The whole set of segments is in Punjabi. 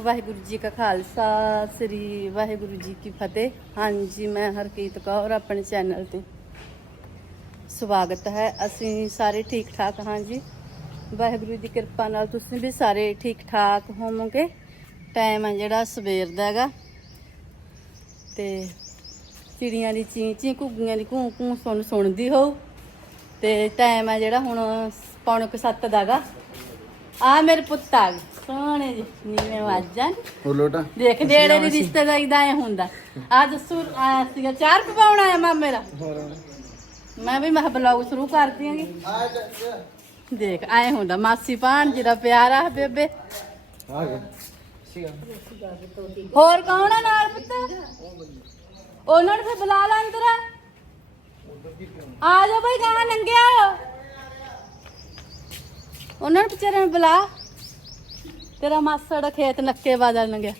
ਵਾਹਿਗੁਰੂ ਜੀ ਕਾ ਖਾਲਸਾ, ਸ੍ਰੀ ਵਾਹਿਗੁਰੂ ਜੀ ਕੀ ਫਤਿਹ। ਹਾਂਜੀ, ਮੈਂ ਹਰਕੀਤ ਕੌਰ ਆਪਣੇ ਚੈਨਲ ਤੇ। ਸਵਾਗਤ ਹੈ। ਅਸੀਂ ਸਾਰੇ ਠੀਕ ਠਾਕ ਹਾਂ ਜੀ। ਵਾਹਿਗੁਰੂ ਦੀ ਕਿਰਪਾ ਨਾਲ ਤੁਸੀਂ ਵੀ ਸਾਰੇ ਠੀਕ ਠਾਕ ਹੋਵੋਗੇ। ਟਾਈਮ ਹੈ ਜਿਹੜਾ ਸਵੇਰ ਦਾ ਹੈਗਾ। ਤੇ ਚਿੜੀਆਂ ਦੀ ਚੀਂ ਚੀਂ ਘੁੱਗੀਆਂ ਦੀ ਘੂੰ ਘੂੰ ਸੁਣ ਸੁਣਦੀ ਹੋਊ। ਤੇ ਟਾਈਮ ਹੈ ਜਿਹੜਾ ਹੁਣ ਪੌਣੇ ਕੁ ਸੱਤ ਦਾ ਗਾ ਆ ਮੇਰੇ ਪੁੱਤ ਆ ਗਏ। ਸੋਹਣੇ ਜੀ ਨੀਵੇਂ ਵਾਜਾਂ ਉਹ ਲੋਟਾ ਦੇਖ ਨੇੜੇ ਦੀ ਰਿਸ਼ਤੇਦਾਰੀ ਦਾ ਐ ਹੁੰਦਾ। ਆ ਜੱਸੂ ਆਇਆ ਸੀਗਾ ਚਾਰ ਪਵਾਉਣ ਆਇਆ ਮਾਮੇ ਦਾ। ਮੈਂ ਵੀ ਮੈਂ ਬਲੌਗ ਸ਼ੁਰੂ ਕਰਦੀ ਆਂਗੀ ਦੇਖ ਐ ਹੁੰਦਾ ਮਾਸੀ ਭਾਣ ਜੀ ਦਾ ਪਿਆਰ ਬੇਬੇ। ਆ ਗਿਆ। ਹੋਰ ਕੌਣ ਆ ਨਾਲ ਪੁੱਤ? ਉਹਨਾਂ ਨੂੰ ਫਿਰ ਬੁਲਾ ਲੈ ਅੰਦਰ। ਆ ਜਾ ਬਈ ਗਾਂ ਨੰਗਿਆ ਉਹਨਾਂ ਨੂੰ ਵਿਚਾਰਿਆਂ ਨੂੰ ਬੁਲਾ। ਤੇਰਾ ਮਾਸੜ ਖੇਤ ਨੱਕੇ ਬਾਦਲ ਨੰਗਿਆ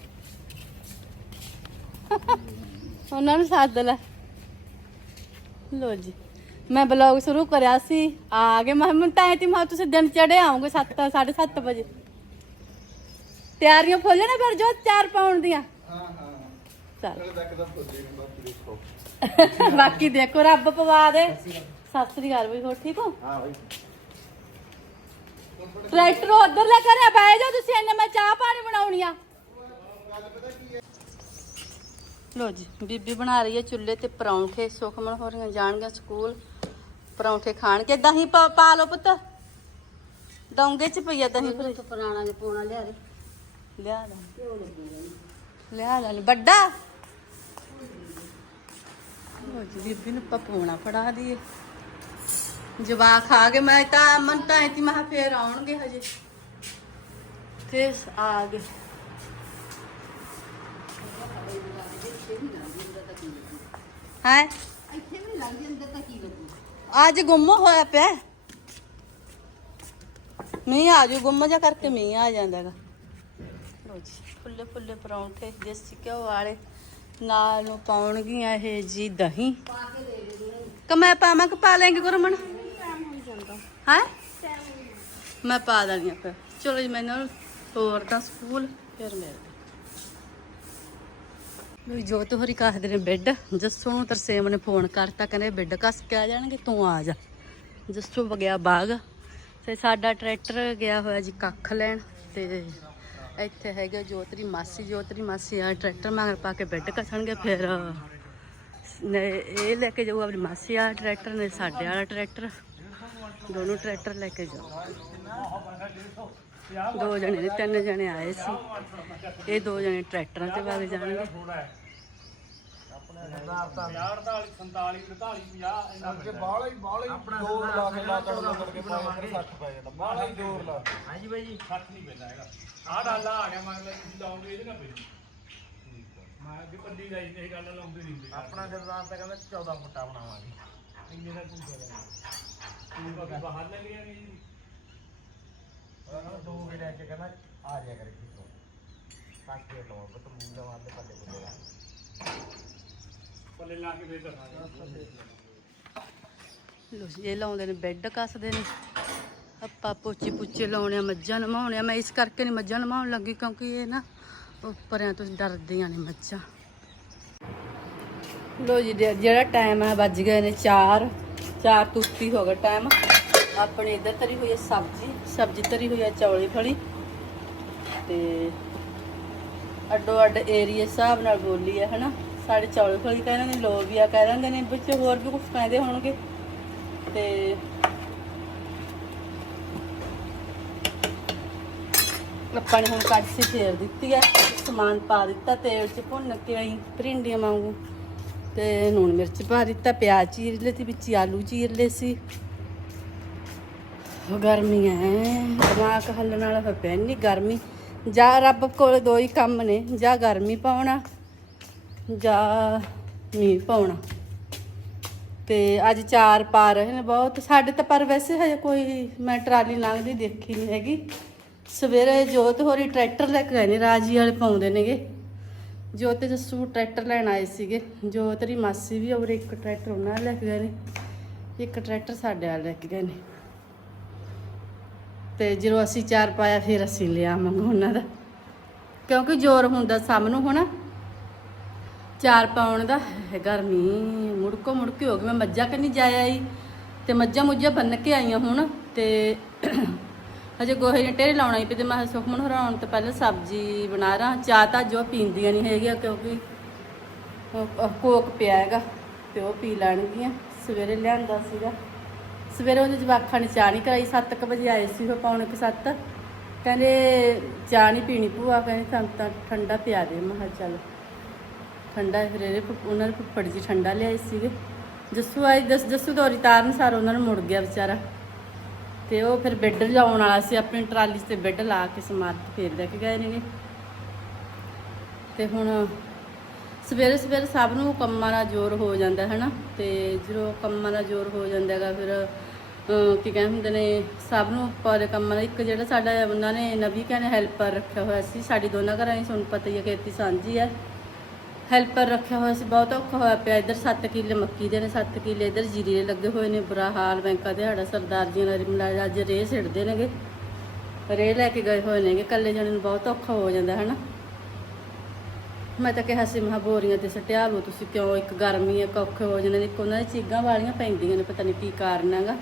ਉਹਨਾਂ ਨੂੰ ਸੱਦ ਲੈ। ਲੋ ਜੀ, ਮੈਂ ਬਲੌਗ ਸ਼ੁਰੂ ਕਰਿਆ ਸੀ, ਆ ਗਏ। ਮੈਂ ਮੈਨੂੰ ਤਾਂ ਐਤੀ ਮੈਂ ਤੁਸੀਂ ਦਿਨ ਚੜੇ ਆਉਂਗੇ 7 7:30 ਵਜੇ। ਤਿਆਰੀਆਂ ਫੁੱਲ ਨੇ ਫਿਰ ਜੋ ਚਾਰ ਪਾਉਣ ਦੀਆਂ? ਹਾਂ ਹਾਂ ਚਲ। ਬਾਕੀ ਦੇਖੋ ਬਾਕੀ ਦੇਖੋ, ਰੱਬ ਪਵਾ ਦੇ। ਸਤਿ ਸ੍ਰੀ ਅਕਾਲ ਬਈ, ਹੋਰ ਠੀਕ ਹੋ? ਹਾਂ ਬਈ। ਟਰੈਕਟਰ ਉਧਰ ਲੈ ਕਰਿਆ ਬਹਿ ਜਾ ਤੁਸੀਂ ਇੰਨੇ ਮੈਂ ਚਾਹ ਪਾਣੀ ਬਣਾਉਣੀ ਆ। ਲੋ ਜੀ ਬੀਬੀ ਬਣਾ ਰਹੀ ਹੈ ਚੁੱਲ੍ਹੇ ਤੇ ਪਰੌਂਠੇ ਸੁਖਮਨ ਹੋ ਰਹੀਆਂ ਜਾਣਗੀਆਂ ਸਕੂਲ ਪਰੌਂਠੇ ਖਾਣਗੇ ਦਹੀਂ ਪਾ ਪਾ ਲਓ ਪੁੱਤ। ਡੋਂਗੇ ਚ ਪਈਆ ਦਹੀਂ ਫਿਰ ਪੁਰਾਣਾ ਜਿਹਾ ਪੋਣਾ ਲਿਆ ਦੇ। ਲਿਆ ਲੈ ਲਿਆ ਲੈ ਵੱਡਾ। ਲੋ ਜੀ ਬੀਬੀ ਨੂੰ ਪਪੂਣਾ ਫੜਾ ਦੀਏ ਜਵਾਕ ਆ ਗਏ। ਮੈਂ ਤਾਂ ਮਨ ਤਾਂ ਐਤੀ ਮੈਂ ਕਿਹਾ ਫੇਰ ਆਉਣਗੇ ਹਜੇ। ਤੇ ਆ ਗਏ। ਹੈ? ਇੱਥੇ ਵੀ ਲੱਗ ਜਾਂਦਾ ਤਾਂ ਕੀ ਲੱਗੂ ਅੱਜ ਗੁੰਮ ਹੋਇਆ ਪਿਆ। ਮੀਂਹ ਆ ਜੂ ਗੁੰਮ ਜਾ ਕਰਕੇ ਮੀਂਹ ਆ ਜਾਂਦਾ ਹੈਗਾ। ਲੋ ਜੀ ਫੁੱਲੇ ਫੁੱਲੇ ਪਰੌਂਠੇ ਦੇਸੀ ਘਿਓ ਵਾਲੇ। ਨਾਲ ਨੂੰ ਪਾਉਣਗੀਆਂ ਇਹ ਜੀ ਦਹੀਂ। ਕਿ ਮੈਂ ਪਾਵਾਂ ਕਿ ਪਾ ਲੈਂਗੇ ਹੈ? ਮੈਂ ਪਾ ਦਣੀ ਆ ਫਿਰ। ਚਲੋ ਜੀ ਮੈਨੂੰ ਹੋਰ ਤਾਂ ਸਕੂਲ ਫਿਰ ਮਿਲਦੇ ਵੀ ਜੋਤ ਹੋਰੀ ਕਾਹਦੇ ਨੇ ਬੈੱਡ ਜੱਸੂ ਨੂੰ ਤਰਸੇਮ ਨੇ ਫੋਨ ਕਰਤਾ ਕਹਿੰਦੇ ਬੈੱਡ ਕੱਸ ਕੇ ਆ ਜਾਣਗੇ ਤੂੰ ਆ ਜਾ। ਜੱਸੂ ਵਗਿਆ ਬਾਗ। ਤੇ ਸਾਡਾ ਟਰੈਕਟਰ ਗਿਆ ਹੋਇਆ ਜੀ ਕੱਖ ਲੈਣ ਤੇ ਇੱਥੇ ਹੈਗੇ ਜੋਤਰੀ ਮਾਸੀ ਜੋਤਰੀ ਮਾਸੀ ਆ ਟਰੈਕਟਰ ਮਗਰ ਪਾ ਕੇ ਬੈੱਡ ਕੱਸਣਗੇ ਫਿਰ ਨੇ ਇਹ ਲੈ ਕੇ ਜਾਊ ਆਪਣੀ ਮਾਸੀ ਆ ਟਰੈਕਟਰ ਨੇ ਸਾਡੇ ਵਾਲਾ ਟਰੈਕਟਰ। ਦੋਨੋਂ ਟਰੈਕਟਰ ਲੈ ਕੇ ਜਾਓ। ਦੋ ਜਣੇ ਨੇ ਤਿੰਨ ਜਣੇ ਆਏ ਸੀ। ਇਹ ਦੋ ਜਣੇ ਟਰੈਕਟਰਾਂ ਤੇ ਵਗ ਜਾਣਗੇ। ਅੱਗੇ ਬਾਹਲਾ ਹੀ ਬਾਹਲਾ ਹੀ ਜ਼ੋਰ ਲਾ ਕੇ ਲਾ ਕੱਢ ਕੱਢ ਕੇ ਪਾਏ ਫਿਰ 60 ਪੈ ਜਾਂਦਾ। ਬਾਹਲਾ ਹੀ ਜ਼ੋਰ ਲਾ ਹਾਂਜੀ ਬਾਈ ਜੀ। 60 ਨਹੀਂ ਪੈਂਦਾ ਹੈਗਾ। ਆਹ ਡਾਲਾ ਆ ਗਿਆ ਮੰਨ ਲੈ ਤੁਸੀਂ ਲਾਉਂਗੇ ਇਹਦੇ ਨਾਲ ਪੈਂਦੀ ਮੈਂ ਅੱਗੇ ਪੱਲੀ ਲਾਈ ਨਹੀਂ ਗੱਲ ਲਾਉਂਦੇ ਨਹੀਂ ਹੁੰਦੇ। ਆਪਣਾ ਸਰਦਾਰ ਤਾਂ ਕਹਿੰਦਾ 14 ਫੁੱਟਾ ਬਣਾਵਾਂਗੇ। ਇੰਨੇ ਦਾ ਕੋਈ ਜ਼ਿਆਦਾ ਨਹੀਂ ਤੂੰ ਬਾਕੀ ਬਾਹਰ ਲੈ ਗਿਆ ਨਹੀਂ ਜੀ। ਉਹਨਾਂ ਦੋ ਕੇ ਲੈ ਕੇ ਕਹਿੰਦਾ ਆ ਜਾ ਕਰੇ ਕਿਤੋਂ ਕੱਟ ਕੇ ਲਓ ਬਤ ਮੂੰਹ ਦਾ ਵਾਲੇ ਪੱਲੇ ਪੁੱਲੇ ਦਾ ਪੱਲੇ ਲਾ ਕੇ ਫੇਰ ਦੱਸਾਂਗੇ ਲੋ ਜੀ ਇਹ ਲਾਉਂਦੇ ਨੇ ਬੈੱਡ ਕੱਸਦੇ ਨੇ। ਆਪਾਂ ਪੋਚੇ ਪੁੱਚੇ ਲਾਉਣੇ ਆ ਮੱਝਾਂ ਨਮਾਉਣੇ ਆ। ਮੈਂ ਇਸ ਕਰਕੇ ਨਹੀਂ ਮੱਝਾਂ ਨਮਾਉਣ ਲੱਗੀ ਕਿਉਂਕਿ ਇਹ ਨਾ ਉੱਪਰਿਆਂ ਤੋਂ ਡਰਦੀਆਂ ਨੇ ਮੱਝਾਂ। ਲੋ ਜੀ ਜਿਹੜਾ ਟਾਈਮ ਹੈ, ਵੱਜ ਗਏ ਨੇ 4 4 ਤੁੱਤੀ ਹੋ ਗਿਆ ਟਾਈਮ ਆਪਣੇ ਇੱਧਰ ਤਰੀ ਹੋਈ ਹੈ ਸਬਜ਼ੀ। ਸਬਜ਼ੀ ਤਰੀ ਹੋਈ ਹੈ ਚੌਲੀ ਫਲੀ। ਤੇ ਅੱਡੋ ਅੱਡ ਏਰੀਆ ਹਿਸਾਬ ਨਾਲ ਬੋਲੀ ਹੈ, ਹਨਾ? ਸਾਡੇ ਚੌਲੀ ਫਲੀ ਕਹਿੰਦੇ ਨੇ ਲੋਬੀਆ ਕਹਿ ਦਿੰਦੇ ਨੇ, ਵਿੱਚ ਹੋਰ ਵੀ ਕੁਝ ਕਹਿੰਦੇ ਹੋਣਗੇ। ਤੇ ਆਪਾਂ ਨੇ ਹੁਣ ਕੜਛੀ ਫੇਰ ਦਿੱਤੀ ਹੈ। ਸਮਾਨ ਪਾ ਦਿੱਤਾ, ਤੇਲ ਚ ਭੁੰਨ ਕੇ ਅਸੀਂ ਭਰਿੰਡੀਆਂ ਵਾਂਗੂ। ਤੇ ਲੂਣ ਮਿਰਚ ਪਾ ਦਿੱਤਾ, ਪਿਆਜ਼ ਚੀਰ ਲਏ ਤੇ ਵਿੱਚ ਹੀ ਆਲੂ ਚੀਰ ਲਏ ਸੀ। ਗਰਮੀ ਹੈ ਦਿਮਾਗ ਹੱਲਣ ਵਾਲਾ ਹੋਇਆ ਪਿਆ ਨਹੀਂ ਗਰਮੀ। ਜਾਂ ਰੱਬ ਕੋਲ ਦੋ ਹੀ ਕੰਮ ਨੇ, ਜਾਂ ਗਰਮੀ ਪਾਉਣਾ, ਜਾਂ ਮੀਂਹ ਪਾਉਣਾ। ਤੇ ਅੱਜ ਚਾਰ ਪਾ ਰਹੇ ਨੇ ਬਹੁਤ, ਸਾਡੇ ਤਾਂ ਪਰ ਵੈਸੇ ਹਜੇ ਕੋਈ ਮੈਂ ਟਰਾਲੀ ਲੰਘਦੀ ਦੇਖੀ ਨਹੀਂ ਹੈਗੀ। ਸਵੇਰੇ ਜੋਤ ਹੋਰੀ ਟਰੈਕਟਰ ਲੈ ਕੇ ਗਏ ਨੇ, ਰਾਜੀ ਵਾਲੇ ਪਾਉਂਦੇ ਨੇਗੇ। ਜੋਤ ਤੇ ਜੱਸੂ ਟਰੈਕਟਰ ਲੈਣ ਆਏ ਸੀਗੇ। ਜੋ ਤੇਰੀ ਮਾਸੀ ਵੀ ਔਰ ਇੱਕ ਟਰੈਕਟਰ ਉਹਨਾਂ ਨਾਲ ਲੈ ਕੇ ਗਏ ਨੇ। ਇੱਕ ਟਰੈਕਟਰ ਸਾਡੇ ਨਾਲ ਲੈ ਕੇ ਗਏ ਨੇ। ਤੇ ਜਦੋਂ ਅਸੀਂ ਚਾਰ ਪਾਇਆ, ਫਿਰ ਅਸੀਂ ਲਿਆ ਮੰਗੋ ਉਹਨਾਂ ਦਾ। ਕਿਉਂਕਿ ਜ਼ੋਰ ਹੁੰਦਾ ਸਭ ਨੂੰ ਹੁਣ। ਚਾਰ ਪਾਉਣ ਦਾ ਹੈ ਗਰਮੀ। ਮੁੜਕੋ ਮੁੜਕੀ ਹੋ ਗਈ। ਮੈਂ ਮੱਝਾਂ ਕੰਨੀ ਜਾਇਆ ਆਈ ਤੇ ਮੱਝਾਂ ਮੁੱਝਾਂ ਬੰਨ ਕੇ ਆਈਆਂ ਹੁਣ। ਤੇ ਹਜੇ ਗੋਹੇ ਨੇ ਢੇਰੇ ਲਾਉਣਾ ਹੀ ਪਈ ਤੇ ਮੈਂ ਕਿਹਾ ਸੁਖਮਨ ਹਰਾਉਣ ਤੋਂ ਪਹਿਲਾਂ ਸਬਜ਼ੀ ਬਣਾ ਰਾਂ ਚਾਹ ਤਾਂ ਜੋ ਪੀਂਦੀਆਂ ਨਹੀਂ ਹੈਗੀਆਂ ਕਿਉਂਕਿ ਉਹ- ਕੋਕ ਪਿਆ ਹੈਗਾ ਤੇ ਉਹ ਪੀ ਲੈਣਗੀਆਂ। ਸਵੇਰੇ ਲਿਆਂਦਾ ਸੀਗਾ। ਸਵੇਰੇ ਉਹਦੇ ਜਵਾਖਾਂ ਨੇ ਚਾਹ ਨਹੀਂ ਕਰਾਈ 7:00 ਵਜੇ ਆਏ ਸੀ ਉਹ ਪੌਣੇ ਕੁ ਸੱਤ। ਕਹਿੰਦੇ ਚਾਹ ਨਹੀਂ ਪੀਣੀ ਭੂਆ, ਕਹਿੰਦੇ ਸਾਨੂੰ ਤਾਂ ਠੰਡਾ ਪਿਆ ਦੇ। ਮੈਂ ਕਿਹਾ ਚੱਲ ਠੰਡਾ ਫਿਰ ਇਹਦੇ ਫੁੱਫ- ਉਹਨਾਂ ਨੇ ਫੁੱਫੜ ਜੀ ਠੰਡਾ ਲਿਆਏ ਸੀਗੇ। ਜੱਸੂ ਆਈ ਦਸ ਜੱਸੂ ਦੌਰੀ ਤਾਰਨ ਸਾਰ ਉਹਨਾਂ ਨੂੰ ਮੁੜ ਗਿਆ ਵਿਚਾਰਾ। ਤੇ ਉਹ ਫਿਰ ਬੈੱਡ ਲਿਆਉਣ ਵਾਲਾ ਸੀ, ਆਪਣੀ ਟਰਾਲੀ 'ਤੇ ਬੈੱਡ ਲਾ ਕੇ ਸਮਾਰਟ ਫੇਰ ਲੈ ਕੇ ਗਏ ਨੇਗੇ। ਤੇ ਹੁਣ ਸਵੇਰੇ ਸਵੇਰੇ ਸਭ ਨੂੰ ਕੰਮਾਂ ਦਾ ਜ਼ੋਰ ਹੋ ਜਾਂਦਾ ਹੈ ਨਾ ਤੇ ਜਦੋਂ ਕੰਮਾਂ ਦਾ ਜ਼ੋਰ ਹੋ ਜਾਂਦਾ ਹੈਗਾ, ਫਿਰ ਕੀ ਕਹਿੰਦੇ ਹੁੰਦੇ ਨੇ, ਸਭ ਨੂੰ ਪਰ ਕੰਮਾਂ ਦਾ, ਇੱਕ ਜਿਹੜਾ ਸਾਡਾ ਉਹਨਾਂ ਨੇ ਨਵੀਂ ਕਹਿੰਦੇ ਹੈਲਪਰ ਰੱਖਿਆ ਹੋਇਆ ਸੀ, ਸਾਡੀ ਦੋਨਾਂ ਘਰਾਂ ਦੀ ਤੁਹਾਨੂੰ ਪਤਾ ਹੀ ਹੈ, ਖੇਤੀ ਸਾਂਝੀ ਹੈ। ਹੈਲਪਰ ਰੱਖਿਆ ਹੋਇਆ ਸੀ, ਬਹੁਤ ਔਖਾ ਹੋਇਆ ਪਿਆ। ਇੱਧਰ 7 ਕਿੱਲੇ ਮੱਕੀ ਦੇ ਨੇ 7 ਕਿੱਲੇ ਇੱਧਰ ਜੀਰੀ ਦੇ ਲੱਗੇ ਹੋਏ ਨੇ, ਬੁਰਾ ਹਾਲ। ਬੈਂਕਾਂ ਦਿਹਾੜਾ ਸਰਦਾਰ ਜੀ ਨਾਲ ਮਿਲਾ ਅੱਜ ਰੇਹ ਸਿੱਟਦੇ ਨੇਗੇ। ਰੇਹ ਲੈ ਕੇ ਗਏ ਹੋਏ ਨੇਗੇ, ਇਕੱਲੇ ਜਣੇ ਨੂੰ ਬਹੁਤ ਔਖਾ ਹੋ ਜਾਂਦਾ ਹੈ ਨਾ ਮੈਂ ਤਾਂ ਕਿਹਾ ਸੀ ਮਹਾ ਬੋਰੀਆਂ ਤੇ ਸਟਿਆ ਲੋ ਤੁਸੀਂ, ਕਿਉਂ ਇੱਕ ਗਰਮੀ ਹੈ ਔਖੇ ਹੋ ਜਾਂਦੇ ਨੇ। ਇੱਕ ਉਹਨਾਂ ਦੀ ਚੀਗਾਂ ਵਾਲੀਆਂ ਪੈਂਦੀਆਂ ਨੇ, ਪਤਾ ਨਹੀਂ ਕੀ ਕਾਰਨ ਹੈਗਾ।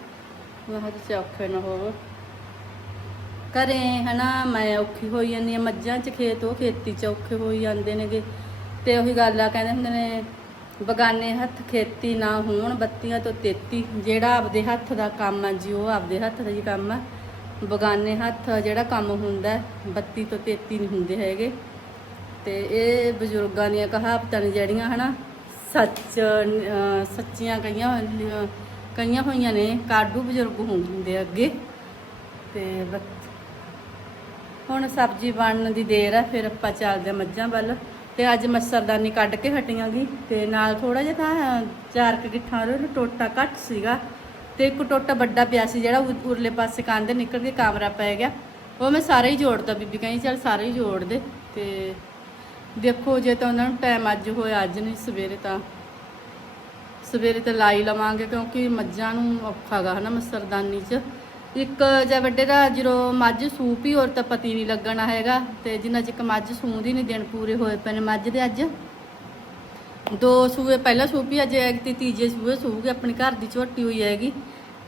ਮੈਂ ਕਿਹਾ ਤੁਸੀਂ ਔਖੇ ਨਾ ਹੋਵੋ। ਘਰੇ, ਹਨਾ, ਮੈਂ ਔਖੀ ਹੋਈ ਜਾਂਦੀ ਹਾਂ, ਮੱਝਾਂ 'ਚ ਖੇਤ, ਉਹ ਖੇਤੀ 'ਚ ਔਖੇ ਹੋਈ ਜਾਂਦੇ ਨੇਗੇ। ਤੇ ਉਹੀ ਗੱਲ ਆ, ਕਹਿੰਦੇ ਹੁੰਦੇ ਨੇ, ਬਗਾਨੇ ਹੱਥ ਖੇਤੀ ਨਾ ਹੋਣ, ਬੱਤੀਆਂ ਤੋਂ ਤੇਤੀ। ਜਿਹੜਾ ਆਪਦੇ ਹੱਥ ਦਾ ਕੰਮ ਆ ਜੀ, ਉਹ ਆਪਦੇ ਹੱਥ ਦਾ ਹੀ ਕੰਮ ਆ। ਬਗਾਨੇ ਹੱਥ ਜਿਹੜਾ ਕੰਮ ਹੁੰਦਾ ਬੱਤੀ ਤੋਂ ਤੇਤੀ ਨਹੀਂ ਹੁੰਦੇ ਹੈਗੇ। ਤੇ ਇਹ ਬਜ਼ੁਰਗਾਂ ਦੀਆਂ ਕਹਾਵਤਾਂ ਨੇ ਜਿਹੜੀਆਂ, ਹਨਾ, ਸੱਚ ਸੱਚੀਆਂ ਕਈਆਂ ਹੋਈਆਂ- ਕਈਆਂ ਹੋਈਆਂ ਨੇ, ਕਾਡੂ ਬਜ਼ੁਰਗ ਹੁੰਦੇ ਅੱਗੇ। ਤੇ ਬੱਤ- ਹੁਣ ਸਬਜ਼ੀ ਬਣਨ ਦੀ ਦੇਰ ਹੈ ਫਿਰ ਆਪਾਂ ਚੱਲਦੇ ਹਾਂ ਮੱਝਾਂ ਵੱਲ। ਤੇ ਅੱਜ ਮੱਸਰਦਾਨੀ ਕੱਢ ਕੇ ਹਟੀਆਂ ਗਈ ਤੇ ਨਾਲ ਥੋੜਾ ਜਿਹਾ ਤਾਂ ਚਾਰ ਕੁ ਗਿੱਠਾਂ ਉਹ ਟੋਟਾ ਘੱਟ ਸੀਗਾ ਤੇ ਇੱਕ ਟੋਟਾ ਵੱਡਾ ਪਿਆ ਸੀ ਜਿਹੜਾ ਉ- ਉਰਲੇ ਪਾਸੇ ਕੰਧ ਨਿਕਲ ਕੇ ਕਾਮਰਾ ਪੈ ਗਿਆ। ਉਹ ਮੈਂ ਸਾਰਾ ਹੀ ਜੋੜਤਾ ਬੀਬੀ, ਕਹਿੰਦੀ ਚੱਲ ਸਾਰੇ ਹੀ ਜੋੜ ਦੇ ਤੇ ਦੇਖੋ ਜੇ ਤਾਂ ਉਹਨਾਂ ਨੂੰ ਟਾਈਮ ਅੱਜ ਹੋਇਆ, ਅੱਜ ਨਹੀਂ ਸਵੇਰੇ ਤਾਂ ਸਵੇਰੇ ਤਾਂ ਲਾਈ ਲਵਾਂਗੇ ਕਿਉਂਕਿ ਮੱਝਾਂ ਨੂੰ ਔਖਾਗਾ ਹਨਾ ਮਸਰਦਾਨੀ 'ਚ। ਇੱਕ ਜਾਂ ਵੱਡੇ ਦਾ ਜਦੋਂ ਮੱਝ ਸੂਪ ਹੀ ਔਰ ਤਾਂ ਪਤੀ ਨਹੀਂ ਲੱਗਣਾ ਹੈਗਾ ਤੇ ਜਿੰਨਾ ਚਿਕ ਮੱਝ ਸੂੰਦੀ ਨਹੀਂ ਦਿਨ ਪੂਰੇ ਹੋਏ ਪਏ ਨੇ ਮੱਝ ਦੇ ਅੱਜ। ਦੋ ਸੂਏ, ਪਹਿਲਾ ਸੂਪੀ ਅੱਜ ਇੱਕ ਤੇ ਤੀਜੇ ਸੂਏ ਸੂਗੀ, ਆਪਣੇ ਘਰ ਦੀ ਝੋਟੀ ਹੋਈ ਹੈਗੀ।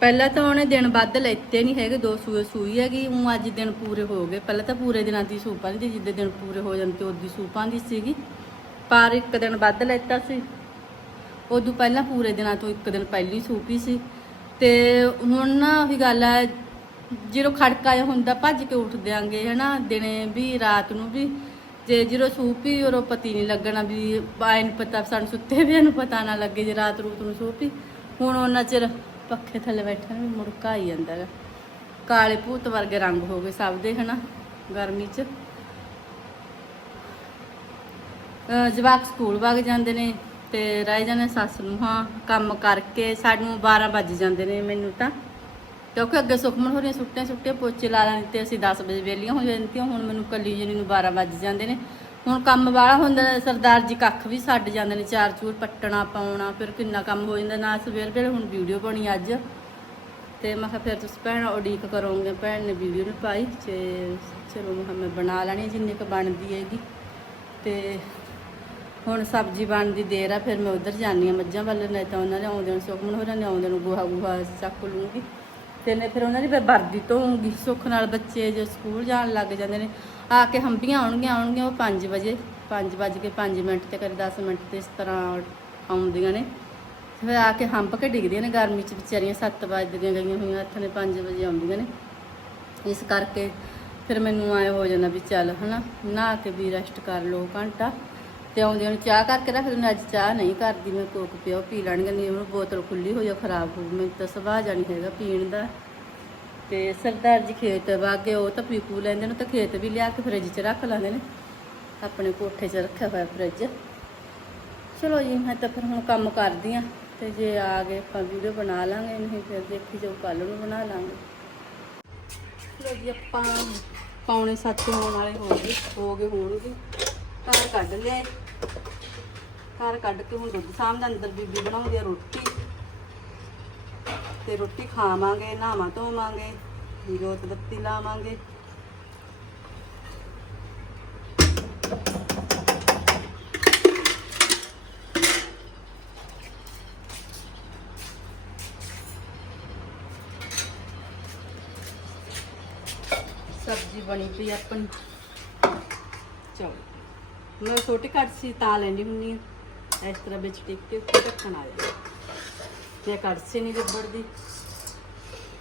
ਪਹਿਲਾਂ ਤਾਂ ਉਹਨੇ ਦਿਨ ਵੱਧ ਲੈਤੇ ਨਹੀਂ ਹੈਗੇ, ਦੋ ਸੂਏ ਸੂਈ ਹੈਗੀ ਉਹ ਅੱਜ ਦਿਨ ਪੂਰੇ ਹੋ ਗਏ। ਪਹਿਲਾਂ ਤਾਂ ਪੂਰੇ ਦਿਨਾਂ ਦੀ ਸੂਪਾਂ ਦੀ, ਜਿੱਦੇ ਦਿਨ ਪੂਰੇ ਹੋ ਜਾਂਦੇ ਉਹਦੀ ਸੂਪਾਂ ਦੀ ਸੀਗੀ। ਪਰ ਇੱਕ ਦਿਨ ਵੱਧ ਲੈਤਾ ਸੀ। ਉਦੋਂ ਪਹਿਲਾਂ ਪੂਰੇ ਦਿਨਾਂ ਤੋਂ ਇੱਕ ਦਿਨ ਪਹਿਲੀ ਸੂਪੀ ਸੀ। ਤੇ ਹੁਣ ਨਾ ਉਹੀ ਗੱਲ ਹੈ ਜਦੋਂ ਖੜਕਾ ਜਿਹਾ ਹੁੰਦਾ, ਭੱਜ ਕੇ ਉੱਠ ਦਿਆਂਗੇ, ਹਨਾ, ਦਿਨੇ ਵੀ, ਰਾਤ ਨੂੰ ਵੀ। ਜੇ ਜਦੋਂ ਸੂਪੀ ਉਰੋਂ ਪਤੀ ਨਹੀਂ ਲੱਗਣਾ ਵੀ, ਆਏ ਨੂੰ ਪਤਾ ਸਾਨੂੰ ਸੁੱਤੇ ਵੀ ਨੂੰ ਪਤਾ ਨਾ ਲੱਗੇ ਜੇ ਰਾਤ ਰੂਤ ਨੂੰ ਸੂਪੀ ਹੁਣ ਉਹਨਾਂ ਚਿਰ ਪੱਖੇ ਥੱਲੇ ਬੈਠਣ ਵੀ ਮੁੜਕਾ ਆਈ ਜਾਂਦਾ ਹੈ ਕਾਲੇ ਭੂਤ ਵਰਗੇ ਰੰਗ ਹੋ ਗਏ ਸਭ ਦੇ, ਹਨਾ, ਗਰਮੀ 'ਚ। ਜਵਾਕ ਸਕੂਲ ਵਗ ਜਾਂਦੇ ਨੇ। ਤੇ ਰਹਿ ਜਾਂਦੇ ਸੱਸ ਨੂੰ, ਹਾਂ, ਕੰਮ ਕਰਕੇ ਸਾਨੂੰ 12 ਵੱਜ ਜਾਂਦੇ ਨੇ ਮੈਨੂੰ ਤਾਂ। ਕਿਉਂਕਿ ਅੱਗੇ ਸੁਖਮਨ ਹੋਰੀਆਂ ਸੁੱਟੀਆਂ ਸੁੱਟੀਆਂ ਪੋਚੇ ਲਾ ਲੈਂਦੇ ਤੇ ਅਸੀਂ 10 ਵਜੇ ਵੇਲੀਆਂ ਹੋ ਜਾਂਦੀਆਂ, ਹੁਣ ਮੈਨੂੰ ਕੱਲੀ ਜਣੀ ਨੂੰ 12 ਵੱਜ ਜਾਂਦੇ ਨੇ। ਹੁਣ ਕੰਮ ਵਾਲਾ ਹੁੰਦਾ, ਸਰਦਾਰ ਜੀ ਕੱਖ ਵੀ ਛੱਡ ਜਾਂਦੇ ਨੇ, ਚਾਰ ਚੂਰ ਪੱਟਣਾ, ਪਾਉਣਾ, ਫਿਰ ਕਿੰਨਾ ਕੰਮ ਹੋ ਜਾਂਦਾ, ਨਾ ਸਵੇਰ ਵੇਲੇ ਹੁਣ ਵੀਡੀਓ ਬਣੀ ਅੱਜ। ਤੇ ਮੈਂ ਕਿਹਾ ਫਿਰ ਤੁਸੀਂ ਭੈਣ ਉਡੀਕ ਕਰੋਗੇ, ਭੈਣ ਨੇ ਵੀਡੀਓ ਨਹੀਂ ਪਾਈ, ਤੇ ਚਲੋ ਮੈਂ ਕਿਹਾ ਮੈਂ ਬਣਾ ਲੈਣੀ ਜਿੰਨੀ ਕੁ ਬਣਦੀ ਹੈਗੀ। ਤੇ ਹੁਣ ਸਬਜ਼ੀ ਬਣਦੀ ਦੇਰ ਆ, ਫਿਰ ਮੈਂ ਉਧਰ ਜਾਣੀ ਆ ਮੱਝਾਂ ਵੱਲ, ਨਹੀਂ ਤਾਂ ਉਹਨਾਂ ਨੇ ਆਉਂਦੇ ਨੂੰ ਸੁਖਮਨ ਹੋਰਾਂ ਨੇ ਆਉਂਦੇ ਨੂੰ ਗੋਹਾ ਗੋਹਾ ਚੱਕ ਲੂੰਗੀ। ਤੇ ਨੇ ਫਿਰ ਉਹਨਾਂ ਦੀ ਮੈਂ ਵਰਦੀ ਧੋਉਂਗੀ ਸੁੱਖ ਨਾਲ ਬੱਚੇ ਜੋ ਸਕੂਲ ਜਾਣ ਲੱਗ ਜਾਂਦੇ ਨੇ, ਆ ਕੇ ਹੰਬੀਆਂ ਆਉਣਗੀਆਂ ਆਉਣਗੀਆਂ ਉਹ 5 ਵਜੇ 5 ਵੱਜ ਕੇ 5 ਮਿੰਟ ਤੇ ਕਦੇ 10 ਮਿੰਟ ਤੇ ਇਸ ਤਰ੍ਹਾਂ ਆਉਂਦੀਆਂ ਨੇ। ਫਿਰ ਆ ਕੇ ਹੰਬ ਕੇ ਡਿੱਗਦੀਆਂ ਨੇ ਗਰਮੀ ਚ ਵਿਚਾਰੀਆਂ 7 ਵਜੇ ਗਈਆਂ ਹੋਈਆਂ ਹੱਥ ਨੇ 5 ਵਜੇ ਆਉਂਦੀਆਂ ਨੇ। ਇਸ ਕਰਕੇ ਫਿਰ ਮੈਨੂੰ ਆਏ ਹੋ ਜਾਂਦਾ ਵੀ ਚੱਲ ਹਨਾ, ਨਹਾ ਕੇ ਵੀ ਰੈਸਟ ਕਰ ਲਓ ਘੰਟਾ। ਤੇ ਆਉਂਦੇ ਨੂੰ ਚਾਹ ਕਰਕੇ ਰੱਖ ਦਿੰਦੇ, ਅੱਜ ਚਾਹ ਨਹੀਂ ਕਰਦੀ, ਮੈਂ ਕੋਕ ਪਿਓ, ਪੀ ਲੈਣਗੇ, ਨਹੀਂ, ਉਹਨੂੰ ਬੋਤਲ ਖੁੱਲੀ ਹੋ ਜਾ ਖਰਾਬ ਹੋ ਮੈਨੂੰ ਤਾਂ ਸੁਭਾਅ ਜਾਣੀ ਹੈਗਾ ਪੀਣ ਦਾ। ਤੇ ਸਰਦਾਰ ਜੀ ਖੇਤ ਵਾਗੇ, ਉਹ ਤਾਂ ਪੀ ਪੂ ਲੈਂਦੇ ਨੇ ਤਾਂ ਖੇਤ ਵੀ ਲਿਆ ਕੇ ਫ੍ਰਿਜ 'ਚ ਰੱਖ ਲੈਂਦੇ ਨੇ, ਆਪਣੇ ਕੋਠੇ 'ਚ ਰੱਖਿਆ ਹੋਇਆ ਫ੍ਰਿਜ। ਚਲੋ ਜੀ, ਮੈਂ ਤਾਂ ਫਿਰ ਹੁਣ ਕੰਮ ਕਰਦੀ ਆ, ਤੇ ਜੇ ਆ ਗਏ, ਆਪਾਂ ਵੀਡੀਓ ਬਣਾ ਲਾਂਗੇ, ਨਹੀਂ ਫਿਰ ਦੇਖੀ ਜਾਓ ਕੱਲ ਨੂੰ ਬਣਾ ਲਾਂਗੇ। ਚਲੋ ਜੀ, ਆਪਾਂ ਪੌਣੇ ਸੱਤ ਹੋਣ ਵਾਲੇ ਹੋ ਗਏ ਹੋ ਗਏ ਹੋਣਗੇ, ਘਰ ਕੱਢ ਲਿਆ घर क्ड के हम दुद्ध शाम के अंदर बीबी बना रोटी रोटी खावे नहावा धोवे जोत बत्ती लावे सब्ज़ी बनी पी अपनी चलो ਮੈਂ ਛੋਟੀ ਕੜਛੀ ਤਾਂ ਲੈਂਦੀ ਹੁੰਨੀ ਆ ਇਸ ਤਰ੍ਹਾਂ ਵਿੱਚ ਟਿਕ ਕੇ ਉੱਤੇ ਢੱਕਣ ਆ ਜਾਂਦਾ। ਜੇ ਕੜਛੀ ਨਹੀਂ ਲੱਭੜਦੀ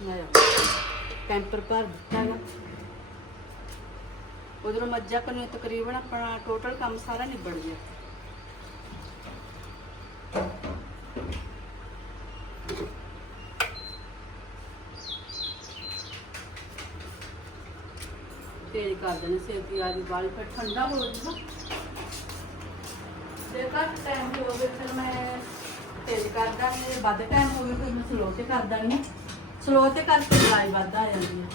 ਮੈਂ ਕੈਂਪਰ ਭਰ ਦਿੱਤਾ ਨਾ ਉਧਰੋਂ ਮੱਝਾਂ ਕਨੂੰ ਤਕਰੀਬਨ ਆਪਣਾ ਟੋਟਲ ਕੰਮ ਸਾਰਾ ਨਿਬੜ ਗਿਆ। ਤੇਜ਼ ਕਰ ਦੇਣੇ ਸੇਤੀ ਆ ਬਾਲ ਫਿਰ ਠੰਡਾ ਹੋ ਜਾਊਗਾ। ਜੇ ਘੱਟ ਟਾਈਮ ਹੋਵੇ ਫਿਰ ਮੈਂ ਤੇਜ਼ ਕਰ ਦਾਂਗੀ, ਵੱਧ ਟਾਈਮ ਹੋਵੇ ਫਿਰ ਮੈਂ ਸਲੋ ਤੇ ਕਰ ਦਾਂਗੀ ਸਲੋ ਤੇ ਕਰਕੇ ਮਲਾਈ ਵੱਧ ਆ ਜਾਂਦੀ ਹੈ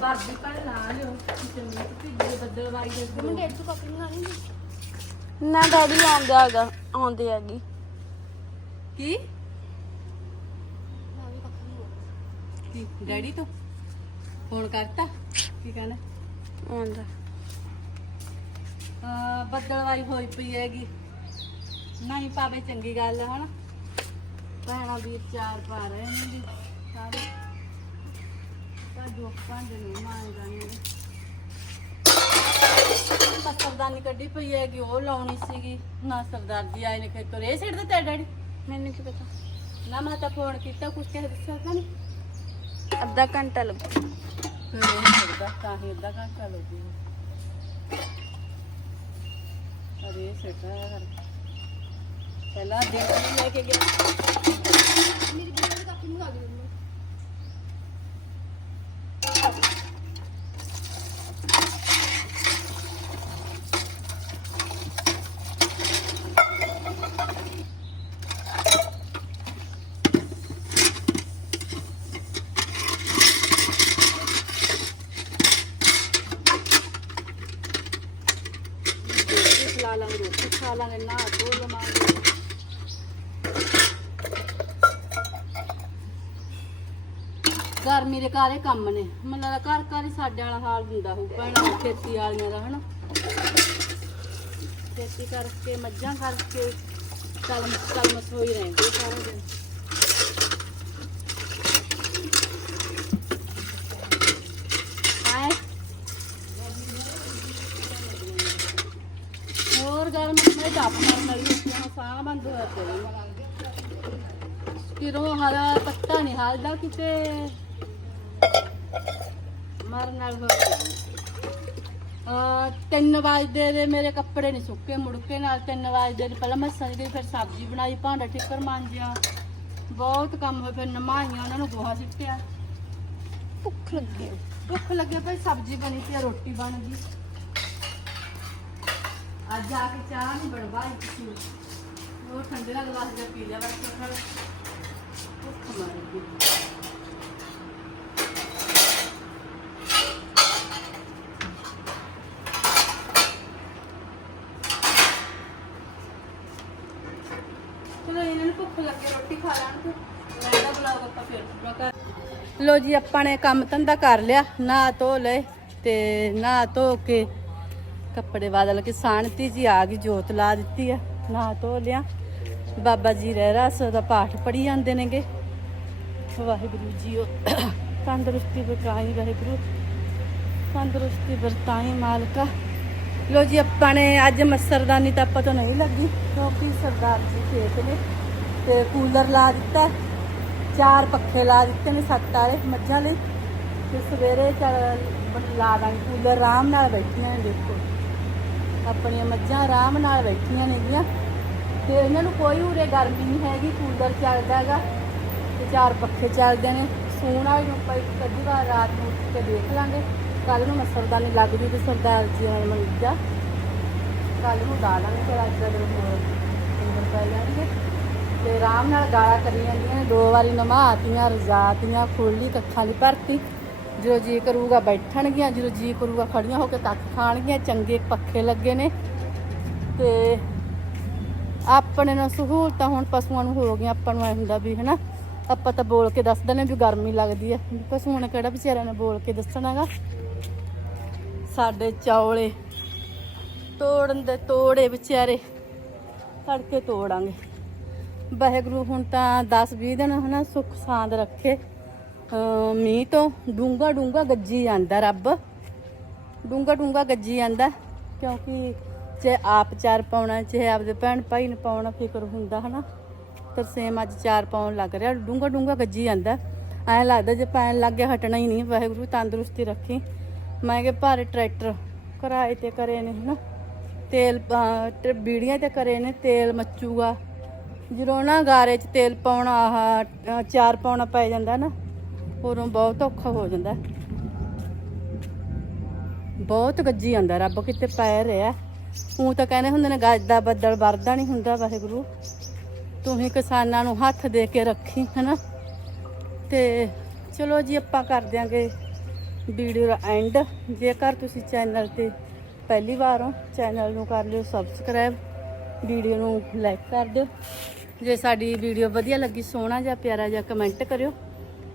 ਬਾਬੀ ਪਰ ਲਾ ਲਿਓ ਕਿਚਨ ਵਿੱਚ ਭਿੱਜੇ ਬੱਦਲ ਵਾਈ ਦੇ ਮੈਂ ਡੇਢ ਤੋਂ ਕਾਪੀ ਮੰਗਾਣੀ ਨਾ ਡੈਡੀ ਆਉਂਦੇ ਹੈਗਾ ਆਉਂਦੇ ਹੈਗੀ। ਕੀ? ਮੈਂ ਡੈਡੀ ਤੋਂ? ਫੋਨ ਕਰਤਾ? ਕੀ ਕਹਿਣਾ? ਆਉਂਦਾ। ਅਹ ਬੱਦਲਵਾਈ ਹੋਈ ਪਈ ਹੈਗੀ। ਨਹੀਂ ਪਾਵੇ ਚੰਗੀ ਗੱਲ ਹੈ ਹਨਾ? ਭੈਣਾਂ ਵੀਰ ਚਾਰ ਪਾ ਰਹੇ ਨੇ ਜੀ ਸਾਰੇ। ਤਾਂ ਜੋ ਭਾਂਡੇ ਨੂੰ ਮੰਗਾਂ ਨੇ ਤਾਂ ਸਰਦਾਨੀ ਕੱਢੀ ਪਈ ਹੈਗੀ ਉਹ ਲਾਉਣੀ ਸੀਗੀ। ਨਾ ਸਰਦਾਰ ਜੀ ਆਏ ਨੇ ਖੇਤੋਂ ਇਹ ਸਿੱਟ ਦਿੱਤਾ ਡੈਡੀ? ਮੈਨੂੰ ਕੀ ਪਤਾ। ਨਾ ਮੈਂ ਤਾਂ ਫੋਨ ਕੀਤਾ ਕੁਛ ਕਹਿ ਦੱਸਿਆ ਤਾਂ ਨਹੀਂ? ਅੱਧਾ ਘੰਟਾ ਲੱਗੂ। ਫਿਰ ਇਹ ਸਿੱਟਦਾ ਤਾਂ ਹੀ ਅੱਧਾ ਘੰਟਾ ਲੱਗੂਗਾ ਅਰੇ ਸਿੱਟਦਾ ਹੈ। ਪਹਿਲਾਂ ਦੇਖ ਲੈ ਕੇ ਗਿਆ। ਮੇਰੀ ਬੀਬੀ ਕਾਪੀ ਮੰਗਾ ਦੇ ਮੰਮਾ ਰੋਟੀ ਖਾ ਲਾਂਗੇ ਰੋਟੀ ਖਾ ਲਾਂਗੇ ਨਾ ਧੋ ਲਵਾਂਗੇ ਗਰਮੀ ਦੇ ਕਾਰੇ ਕੰਮ ਨੇ? ਮੈਨੂੰ ਲੱਗਦਾ ਘਰ ਘਰ ਹੀ ਸਾਡੇ ਵਾਲਾ ਹਾਲ ਹੁੰਦਾ ਹੋਊ, ਭੈਣਾਂ ਖੇਤੀ ਵਾਲੀਆਂ ਦਾ, ਹਨਾ? ਖੇਤੀ ਕਰਕੇ, ਮੱਝਾਂ ਕਰਕੇ ਕਲਮ ਕਲਮਸ ਹੋਈ ਰਹਿੰਦੇ ਸਾਰੇ ਦਿਨ ਹਾਏ ਹੋਰ ਕਿਰੋ ਹਾਲਾ ਪੱਤਾ ਨਹੀਂ ਹਾਲਦਾ ਕਿਤੇ। ਮਰਨ ਨਾਲ ਹੋ ਆ ਤਿੰਨ ਵਜੇ ਦੇ ਮੇਰੇ ਕੱਪੜੇ ਨਹੀਂ ਸੁੱਕੇ ਮੁੜ ਕੇ ਨਾਲ ਤਿੰਨ ਵਜੇ ਦੇ। ਪਹਿਲਾਂ ਮੈਂ ਸਜ ਗਈ ਫਿਰ ਸਬਜ਼ੀ ਬਣਾਈ ਭਾਂਡਾ ਠਿੱਕਰ ਮਾਂਜਿਆ। ਬਹੁਤ ਕੰਮ ਹੋਇਆ ਫਿਰ ਨਮਾਈਆਂ ਉਹਨਾਂ ਨੂੰ ਗੋਹਾ ਸਿੱਟਿਆ। ਭੁੱਖ ਲੱਗੀ। ਭੁੱਖ ਲੱਗੇ ਭਾਈ ਸਬਜ਼ੀ ਬਣੀ ਤੇ ਰੋਟੀ ਬਣ ਗਈ। ਅੱਜ ਆ ਕੇ ਚਾਹ ਨਹੀਂ ਬਣਵਾਈ ਕਿਸੇ ਨੇ। ਉਹ ਠੰਡੇ ਦਾ ਗਲਾਸ ਜਿਹਾ ਪੀ ਲਿਆ ਬਸ ਫਿਰ ਭੁੱਖ ਮਰ ਗਈ। ਚਲੋ ਇਹਨਾਂ ਨੂੰ ਭੁੱਖ ਲੱਗੇ, ਰੋਟੀ ਖਾ ਲੈਣ ਤੇ। ਮੈਂ ਇਹਦਾ ਬਲੌਗ ਆਪਾਂ ਫਿਰ ਪੂਰਾ ਕਰ ਲੋ ਜੀ, ਆਪਾਂ ਨੇ ਕੰਮ ਧੰਦਾ ਕਰ ਲਿਆ ਨਾ ਧੋ ਲਏ ਤੇ ਨਾ ਧੋ ਕੇ ਕੱਪੜੇ ਬਦਲ ਕੇ ਸਾਨਤੀ ਜੀ ਆ ਗਈ, ਜੋਤ ਲਾ ਦਿੱਤੀ ਆ ਨਾ ਧੋ ਲਿਆ। ਬਾਬਾ ਜੀ ਰਹਿ ਰਸ ਦਾ ਪਾਠ ਪੜੀ ਜਾਂਦੇ ਨੇਗੇ। ਵਾਹਿਗੁਰੂ ਜੀ ਉਹ ਤੰਦਰੁਸਤੀ ਬਕਾਈ ਵਾਹਿਗੁਰੂ। ਤੰਦਰੁਸਤੀ ਵਰਤਾਈ ਮਾਲਕਾ। ਲੋ ਜੀ, ਆਪਾਂ ਨੇ ਅੱਜ ਮੱਸਰਦਾਨੀ ਤਾਂ ਆਪਾਂ ਤੋਂ ਨਹੀਂ ਲੱਗੀ, ਕਿਉਂਕਿ ਸਰਦਾਰ ਜੀ ਖੇਤ ਨੇ ਤੇ ਕੂਲਰ ਲਾ ਦਿੱਤਾ। ਚਾਰ ਪੱਖੇ ਲਾ ਦਿੱਤੇ ਨੇ ਸੱਤ ਵਾਲੇ ਮੱਝਾਂ ਲਈ। ਤੇ ਸਵੇਰੇ ਚੱਲ ਲਾ ਦਾਂਗੇ ਕੂਲਰ, ਆਰਾਮ ਨਾਲ ਬੈਠੀਆਂ ਨੇ ਦੇਖੋ। ਆਪਣੀਆਂ ਮੱਝਾਂ ਆਰਾਮ ਨਾਲ ਬੈਠੀਆਂ ਨੇਗੀਆਂ। ਤੇ ਇਹਨਾਂ ਨੂੰ ਕੋਈ ਉਰੇ ਗਰਮੀ ਨਹੀਂ ਹੈਗੀ, ਕੂਲਰ ਚੱਲਦਾ ਹੈਗਾ ਤੇ ਚਾਰ ਪੱਖੇ ਚੱਲਦੇ ਨੇ। ਸੂਣ ਵਾਲੇ ਨੂੰ ਆਪਾਂ ਇੱਕ ਅੱਧੀ ਵਾਰ ਰਾਤ ਨੂੰ ਉੱਠ ਕੇ ਦੇਖ ਲਾਂਗੇ। ਕੱਲ ਨੂੰ ਮਸਰਦਾਨੀ ਲੱਗ ਜੂ ਤੇ ਸਰਦਾਰ ਜੀ ਨਾਲ ਮੰਜਾ ਕੱਲ ਨੂੰ ਡਾ ਲਾਂਗੇ ਫਿਰ ਅੱਜ ਦਾ ਦਿਨ ਹੋਰ ਅੰਦਰ ਪੈ ਜਾਣਗੇ। ਤੇ ਆਰਾਮ ਨਾਲ ਗਾਲਾਂ ਕਰੀ ਜਾਂਦੀਆਂ ਨੇ। ਦੋ ਵਾਰੀ ਨਮਾਤੀਆਂ, ਰਜਾਤੀਆਂ ਖੋਲੀ ਕੱਖਾਂ ਦੀ ਭਰਤੀ। ਜਦੋਂ ਜੀ ਕਰੂਗਾ ਬੈਠਣਗੀਆਂ, ਜਦੋਂ ਜੀ ਕਰੂਗਾ ਖੜੀਆਂ ਹੋ ਕੇ ਤੱਕ ਖਾਣਗੀਆਂ, ਚੰਗੇ ਪੱਖੇ ਲੱਗੇ ਨੇ। ਤੇ ਆਪਣੇ ਨੂੰ ਸਹੂਲਤਾਂ ਹੁਣ ਪਸ਼ੂਆਂ ਨੂੰ ਹੋ ਗਈਆਂ, ਆਪਾਂ ਨੂੰ ਐ ਹੁੰਦਾ ਵੀ ਹਨਾ, ਆਪਾਂ ਤਾਂ ਬੋਲ ਕੇ ਦੱਸ ਦਿੰਦੇ ਵੀ ਗਰਮੀ ਲੱਗਦੀ ਹੈ। ਪਸ਼ੂਆਂ ਨੇ ਕਿਹੜਾ ਵਿਚਾਰਿਆਂ ਨੇ ਬੋਲ ਕੇ ਦੱਸਣਾਗਾ? ਸਾਡੇ ਚੌਲੇ ਤੋੜਨ ਦੇ ਤੋੜੇ ਵਿਚਾਰੇ, ਤੜਕੇ ਤੋੜਾਂਗੇ। ਵਾਹਿਗੁਰੂ ਹੁਣ ਤਾਂ 10 20 ਦਿਨ ਹਨਾ ਸੁੱਖ ਸਾਂਦ ਰੱਖੇ। ਮੀਂਹ ਤੋਂ ਡੂੰਗਾ ਡੂੰਗਾ ਗੱਜੀ ਜਾਂਦਾ ਰੱਬ। ਡੂੰਗਾ ਡੂੰਗਾ ਗੱਜੀ ਜਾਂਦਾ ਕਿਉਂਕਿ ਜੇ ਆਪ ਚਾਰ ਪਾਉਣਾ ਚਾਹੇ ਆਪਦੇ ਭੈਣ ਭਾਈ ਨੂੰ ਪਾਉਣਾ ਫਿਕਰ ਹੁੰਦਾ ਹਨਾ ਤਰਸੇਮ ਅੱਜ ਚਾਰ ਪਾਉਣ ਲੱਗ ਰਿਹਾ ਡੂੰਗਾ ਡੂੰਗਾ ਗੱਜੀ ਜਾਂਦਾ। ਐਂ ਲੱਗਦਾ ਜੇ ਪੈਣ ਲੱਗ ਗਿਆ ਹਟਣਾ ਹੀ ਨਹੀਂ ਵਾਹਿਗੁਰੂ ਤੰਦਰੁਸਤੀ ਰੱਖੀ। ਮੈਂ ਕਿ ਭਾਰੇ ਟਰੈਕਟਰ ਕਿਰਾਏ ਤੇ ਕਰੇ ਨੇ ਹਨਾ ਤੇਲ ਅਹ, ਬੀੜੀਆਂ ਤੇ ਕਰੇ ਨੇ ਤੇਲ ਮੱਚੂਗਾ। ਜਦੋਂ ਗਾਰੇ 'ਚ ਤੇਲ ਪਾਉਣਾ ਆਹ ਚਾਰ ਪਾਉਣਾ ਪੈ ਜਾਂਦਾ ਨਾ ਉਦੋਂ ਬਹੁਤ ਔਖਾ ਹੋ ਜਾਂਦਾ। ਬਹੁਤ ਗੱਜੀ ਆਂਦਾ ਰੱਬ ਕਿਤੇ ਪੈ ਰਿਹਾ। ਉਹ ਤਾਂ ਕਹਿੰਦੇ ਹੁੰਦੇ ਨੇ ਗੱਜਦਾ ਬੱਦਲ ਵਰਦਾ ਨਹੀਂ ਹੁੰਦਾ ਵਾਹਿਗੁਰੂ। ਤੁਸੀਂ ਕਿਸਾਨਾਂ ਨੂੰ ਹੱਥ ਦੇ ਕੇ ਰੱਖੀ, ਹਨਾ। ਤੇ ਚਲੋ ਜੀ, ਆਪਾਂ ਕਰ ਦਿਆਂਗੇ ਵੀਡੀਓ ਦਾ ਐਂਡ ਜੇਕਰ ਤੁਸੀਂ ਚੈਨਲ ਤੇ ਪਹਿਲੀ ਵਾਰ ਹੋ, ਚੈਨਲ ਨੂੰ ਕਰ ਲਿਓ ਸਬਸਕ੍ਰਾਈਬ ਵੀਡੀਓ ਨੂੰ ਲਾਈਕ ਕਰ ਦਿਓ। ਜੇ ਸਾਡੀ ਵੀਡੀਓ ਵਧੀਆ ਲੱਗੀ, ਸੋਹਣਾ ਜਾਂ ਪਿਆਰਾ ਜਾਂ ਕਮੈਂਟ ਕਰਿਓ।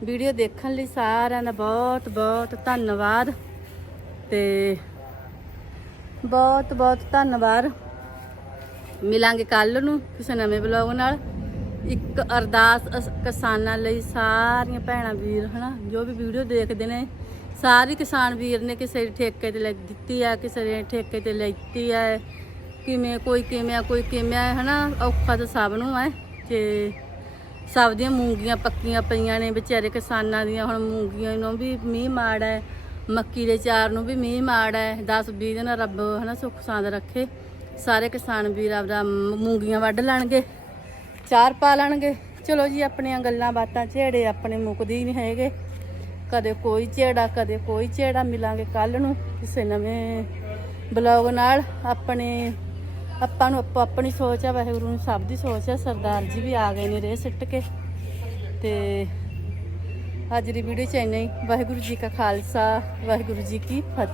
ਵੀਡੀਓ ਦੇਖਣ ਲਈ ਸਾਰਿਆਂ ਦਾ ਬਹੁਤ ਬਹੁਤ ਧੰਨਵਾਦ ਤੇ ਬਹੁਤ ਬਹੁਤ ਧੰਨਵਾਦ। ਮਿਲਾਂਗੇ ਕੱਲ ਨੂੰ ਕਿਸੇ ਨਵੇਂ ਬਲੌਗ ਨਾਲ। ਇੱਕ ਅਰਦਾਸ ਅਸ- ਕਿਸਾਨਾਂ ਲਈ ਸਾਰੀਆਂ ਭੈਣਾਂ ਵੀਰ ਹਨਾ ਜੋ ਵੀ ਵੀਡੀਓ ਦੇਖਦੇ ਨੇ ਸਾਰੇ ਕਿਸਾਨ ਵੀਰ ਨੇ ਕਿਸੇ ਠੇਕੇ ਤੇ ਲੈ ਦਿੱਤੀ ਆ ਕਿਸੇ ਨੇ ਠੇਕੇ ਤੇ ਲੈਤੀ ਆ। ਕਿਵੇਂ ਕੋਈ ਕਿਵੇਂ ਆ, ਕੋਈ ਕਿਵੇਂ ਆ, ਹਨਾ ਔਖਾ ਤਾਂ ਸਭ ਨੂੰ ਹੈ ਤੇ ਸਭ ਦੀਆਂ ਮੂੰਗੀਆਂ ਪੱਕੀਆਂ ਪਈਆਂ ਨੇ, ਵਿਚਾਰੇ ਕਿਸਾਨਾਂ ਦੀਆਂ ਹੁਣ ਮੂੰਗੀਆਂ ਨੂੰ ਵੀ ਮੀਂਹ ਮਾੜਾ ਹੈ, ਮੱਕੀ ਦੇ ਚਾਰ ਨੂੰ ਵੀ ਮੀਂਹ ਮਾੜਾ ਹੈ 10 20 ਦਿਨ ਰੱਬ ਹਨਾ ਸੁੱਖ ਸਾਂਦ ਰੱਖੇ, ਸਾਰੇ ਕਿਸਾਨ ਵੀਰ ਆਪਦਾ ਮ- ਮੂੰਗੀਆਂ ਵੱਢ ਲੈਣਗੇ, ਚਾਰ ਪਾ ਲੈਣਗੇ। ਚਲੋ ਜੀ, ਆਪਣੀਆਂ ਗੱਲਾਂ ਬਾਤਾਂ ਝੇੜੇ ਆਪਣੇ ਮੁੱਕਦੇ ਹੀ ਨਹੀਂ ਹੈਗੇ। ਕਦੇ ਕੋਈ ਝੇੜਾ, ਕਦੇ ਕੋਈ ਝੇੜਾ ਮਿਲਾਂਗੇ ਕੱਲ ਨੂੰ ਕਿਸੇ ਨਵੇਂ ਬਲੌਗ ਨਾਲ। ਆਪਣੇ ਆਪਾਂ ਨੂੰ ਆਪੋ ਆਪਣੀ ਸੋਚ ਆ, ਵਾਹਿਗੁਰੂ ਨੂੰ ਸਭ ਦੀ ਸੋਚ ਆ। ਸਰਦਾਰ ਜੀ ਵੀ ਆ ਗਏ ਨੇ ਰੇ ਸਿੱਟ ਕੇ। ਤੇ ਅੱਜ ਦੀ ਵੀਡੀਓ ਚ ਇੰਨਾ ਹੀ। ਵਾਹਿਗੁਰੂ ਜੀ ਕਾ ਖਾਲਸਾ, ਵਾਹਿਗੁਰੂ ਜੀ ਕੀ ਫਤਿਹ।